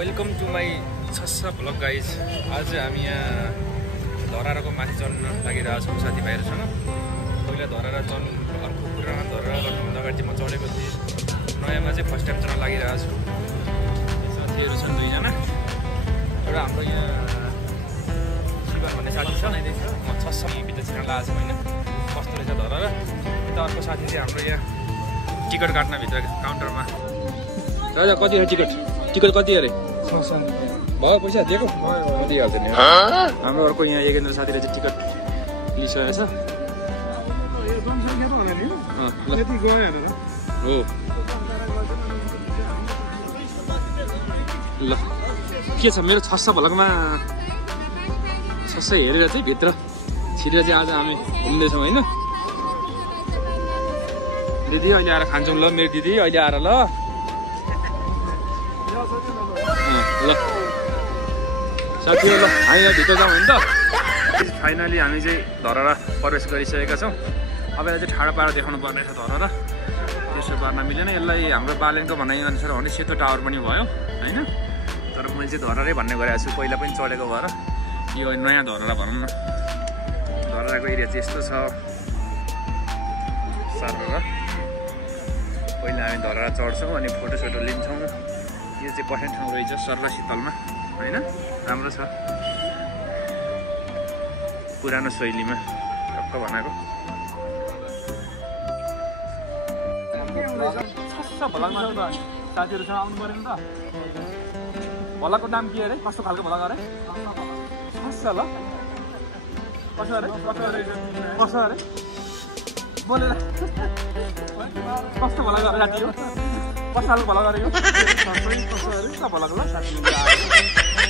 Welcome to my छस्सा vlog guys. आज हामी यहाँ धराराको माथि चढ्न लागिरहेको छौँ साथीभाइहरूसँग। पहिला धरारा चढ्नु अर्को पुरानो धरारा गर्नुभन्दा अगाडि चाहिँ म चढेको थिएँ। नयाँमा चाहिँ फर्स्ट टाइम चढ्न लागिरहेको छु। साथीहरू छन् दुईजना। एउटा हाम्रो यहाँ शिवन भन्ने साथी छ, म छस्सामा भित्र छिर्न लागेको छु होइन, कस्तो रहेछ धरारा। यता अर्को साथी चाहिँ हाम्रो यहाँ टिकट काट्न भित्र काउन्टरमा। दादा कति हो टिकट? टिकट कति अरे? भयो पैसा दिएको? दिइहाल्छ नि। हाम्रो अर्को यहाँ एकेन्द्र साथीले चाहिँ टिकट लिइसकेको छ। हो ल के छ मेरो छस्सा भ्लगमा छस्सा हेरेर चाहिँ भित्र छिरेर चाहिँ आज हामी घुम्दैछौँ होइन। दिदी अहिले आएर खान्छौँ ल, मेरो दिदी अहिले आएर ल ल साथीहरू। ल हामी यहाँ भित्र जाउँ होइन त। फाइनली हामी चाहिँ धरारा प्रवेश गरिसकेका छौँ। अब यसलाई चाहिँ ठाडो पारेर देखाउनु पर्ने छ धरारा। त्यसो पार्न मिलेन। यसलाई हाम्रो बालेनको भनाइअनुसार भने सेतो टावर पनि भयो होइन। तर मैले चाहिँ धरारै भन्ने गरेको छु, पहिला पनि चढेको भएर। यो नयाँ धरारा भनौँ न। धराराको एरिया चाहिँ यस्तो छ सरर। पहिला हामी धरारा चढ्छौँ अनि फोटोसोटो लिन्छौँ। यो चाहिँ बस्ने ठाउँ रहेछ सर्ला शीतलमा होइन, राम्रो छ पुरानो शैलीमा टक्क बनाएको। छस्सा भ्लगमा साथीहरूसँग आउनु पऱ्यो नि त। भ्लगको नाम के अरे? कस्तो खालको भ्लग अरे? छस्सा ल कसो अरे? कसो अरे बोलेर कस्तो भ्लग अरे साथी? हो कस्तो खालको भ्लग अरे? यो कसो अरे कस्तो भ्लग ल साथी?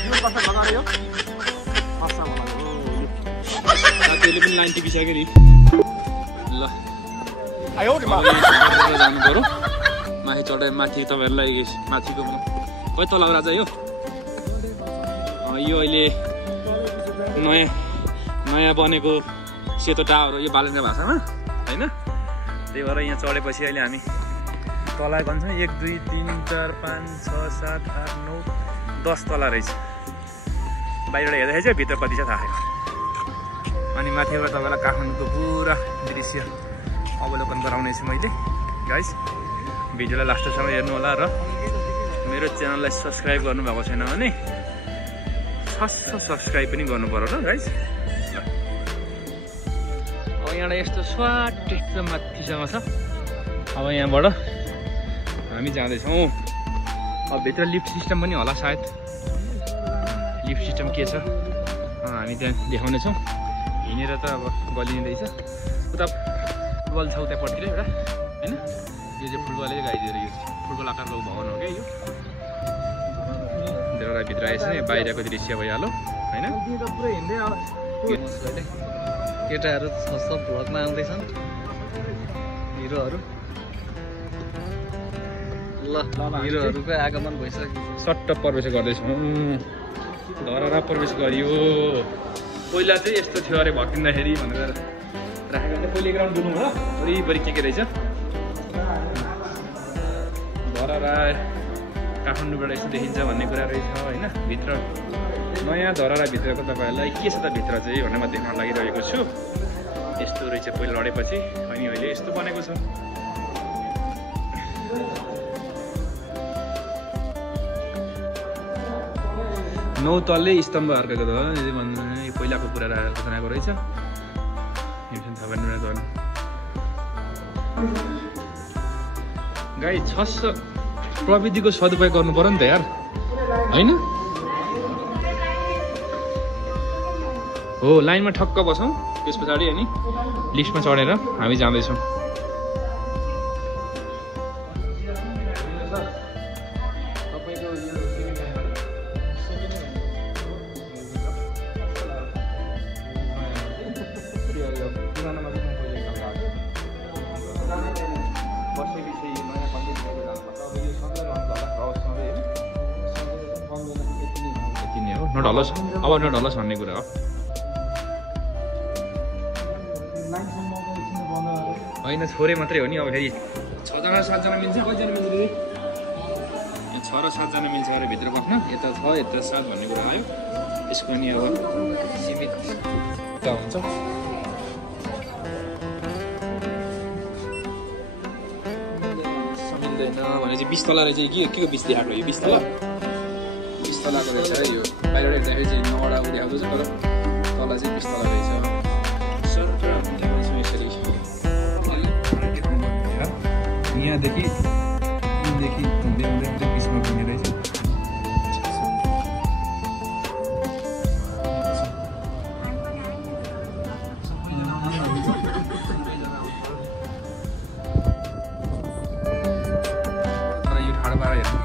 यो कस्तो भ्लग अरे? यो छस्सा भ्लग हो। साथीहरूले पनि लाइन टिपिसक्यो नि। ल जानु पऱ्यो माथि चढाइ। माथि तपाईँहरूलाई माथिको खोइ तल राजा यो अहिले नयाँ बनेको सेतो टावर हो यो बालेन्द्र भाषामा होइन। त्यही भएर यहाँ चढेपछि अहिले हामी तल भन्छौँ 1 2 3 4 5 6 7 8 9 10 तल रहेछ। बाहिरबाट हेर्दाखेरि चाहिँ भित्र कति छ थाहा छैन। अनि माथिबाट तपाईँलाई काठमाडौँको पुरा दृश्य अवलोकन गराउनेछु मैले गाइस। भिडियोलाई लास्टसम्म हेर्नु होला र मेरो च्यानललाई सब्सक्राइब गर्नुभएको छैन भने सब्सक्राइब पनि गर्नु पर्यो ल गाइस। अब यहाँबाट यस्तो स्वाट एकदम माथिसँग छ। अब यहाँबाट हामी जाँदैछौँ। अब भित्र लिफ्ट सिस्टम पनि होला सायद। लिफ्ट सिस्टम के छ हामी त्यहाँ देखाउनेछौँ। हिँडेर त अब गलिँदैछ। उता फुटबल छ उतापट्टि एउटा होइन। यो चाहिँ फुटबलै गाइदिएर यो फुटबल आकारको भवन हो क्या यो। धरारा भित्र आएछ नि बाहिरको दृश्य भइहाल्यो होइन। केटाहरू छस्सा भ्लगमा आउँदैछन् हिरोहरू। ल हिरोहरूको आगमन भइसक्यो। सट्ट प्रवेश गर्दैछौँ। धरारा प्रवेश गरियो। पहिला चाहिँ यस्तो थियो अरे भत्किँदाखेरि भनेर राखेको थियो। पहिला ग्राउन्ड डुल्नु होला वरिपरि के रहेछ धरारा काठमाडौँबाट यस्तो देखिन्छ भन्ने कुरा रहेछ होइन। भित्र नयाँ धरारा भित्रको तपाईँहरूलाई के छ त भित्र चाहिँ भनेर म देखाउन लागिरहेको छु। यस्तो रहेछ पहिला लडेपछि अनि अहिले यस्तो बनेको छ। नौ तलले स्तम्भ अर्काको त पहिलाको कुरा रचनाको रहेछ। गाई छस्सा प्रविधिको सदुपयोग गर्नु पर्यो नि त यार होइन। हो लाइनमा ठक्क बसौँ त्यस पछाडि अनि लिफ्टमा चढेर हामी जाँदैछौँ। नढलोस् अब नढलोस् भन्ने कुरा हो होइन। छोरे मात्रै हो नि अब फेरि 6 जना 7 जना मिल्छ। कतिजना मिल्छ दिदी? 6 र 7 जना मिल्छ अरे भित्र बस्न यता 6 यता 7 भन्ने कुरा आयो यसको नि अब सीमित हुन्छ समिल्दैन भने चाहिँ 20 तला रहेछ के को 20 दिएको यो 20 तला 20 तलाको रहेछ है यो बाहिरबाट हेर्दाखेरि चाहिँ 9 वटा देखाउँदैछ तर तला चाहिँ 20 तला रहेछ सर देखाउँछु यसरी यहाँदेखि हुँदै हुँदै बिचमा पुग्ने रहेछ यो ठाडोबाट हेर्नु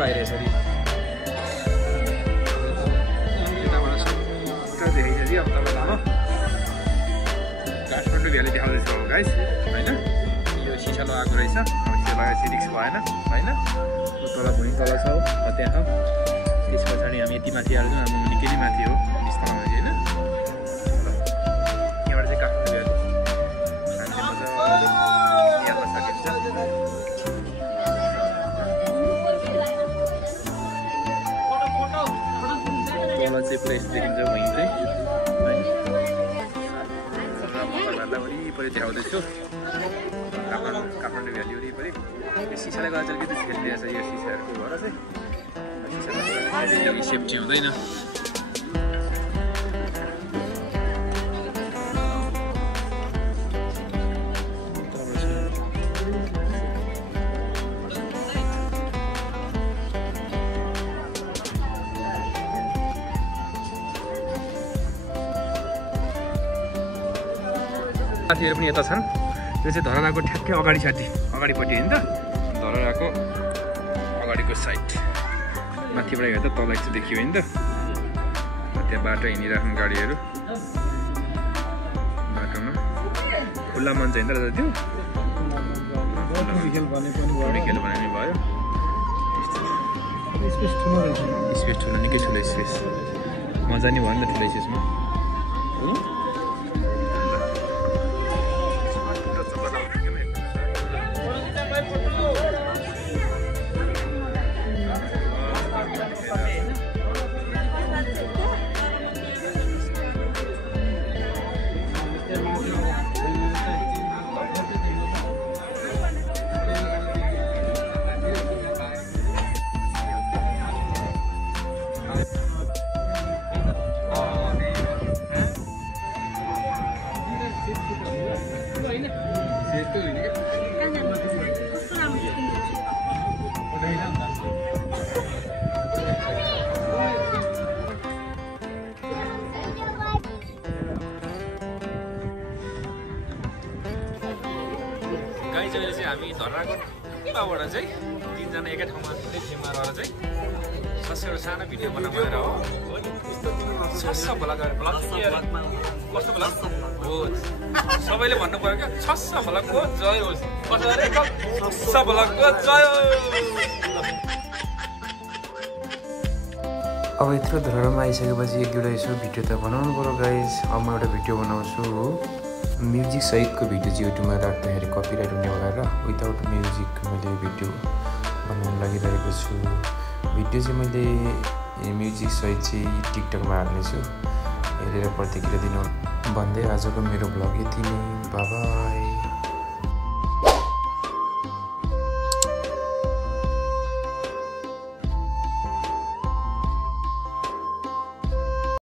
बाहिर यसरी यताबाट सुत्ता देखाइन्छ कि अब तपाईँलाई काठमाडौँ भ्याली देखाउँदैछ हो गाइस होइन यो सिसा लगाएको रहेछ अब सिसा लगाएपछि रिक्स भएन होइन तल भुइँ तल छ त्यहाँ त्यस पछाडि हामी यति माथि हाल्छौँ अब निकै नै माथि हो 20 तला होइन यहाँबाट चाहिँ काठमाडौँ भ्याली हामीले मजाले हेर्न सकिन्छ चाहिँ प्लेस देखिन्छ वहीँ चाहिँ वरिपरि देखाउँदैछु काठमाडौँ भ्याली वरिपरि यो सिसाले गर्दा चाहिँ अलिकति खेलिदिएछ यो सिसाहरूको भएर चाहिँ सेफ्टी हुँदैन साथीहरू पनि यता छन् यो चाहिँ धरहराको ठ्याक्कै अगाडिपट्टि होइन त धरहराको अगाडिको साइड माथिबाट हेर्दा तल चाहिँ देखियो होइन त त्यहाँ बाटो हिँडिराख्नु गाडीहरू बाटोमा खुल्ला मन चाहिँ होइन त त्यो खेल भने पनि भयो स्पेस ठुलो निकै ठुलो स्पेस मजा नि भयो नि त ठुलो स्पेसमा गाइजले चाहिँ हामी धरहराको यताबाट चाहिँ 3 जना एकै ठाउँमा टेमा रहेर चाहिँ सबै सानो भिडियो बनाउँ भनेर हो छस्स भला गएर ब्लग कस्तो ब्लग हो सबैले भन्नु पर्यो क्या छस्स भलको जय होस् कसैले छस्स भलको जय अब यत्रो धरहरामा आइसकेपछि एक दुईवटा यसो भिडियो त बनाउनु पर्यो गाइज अब म एउटा भिडियो बनाउँछु म्युजिक सहितको भिडियो चाहिँ युट्युबमा राख्दाखेरि कपिराइट हुने होला र विदाउट म्युजिक मैले भिडियो बनाउन लागिरहेको छु भिडियो चाहिँ मैले म्युजिक सहित चाहिँ टिकटकमा हाल्नेछु हेरेर प्रतिक्रिया दिनु भन्दै आजको मेरो भ्लग यति नै बाइ बाइ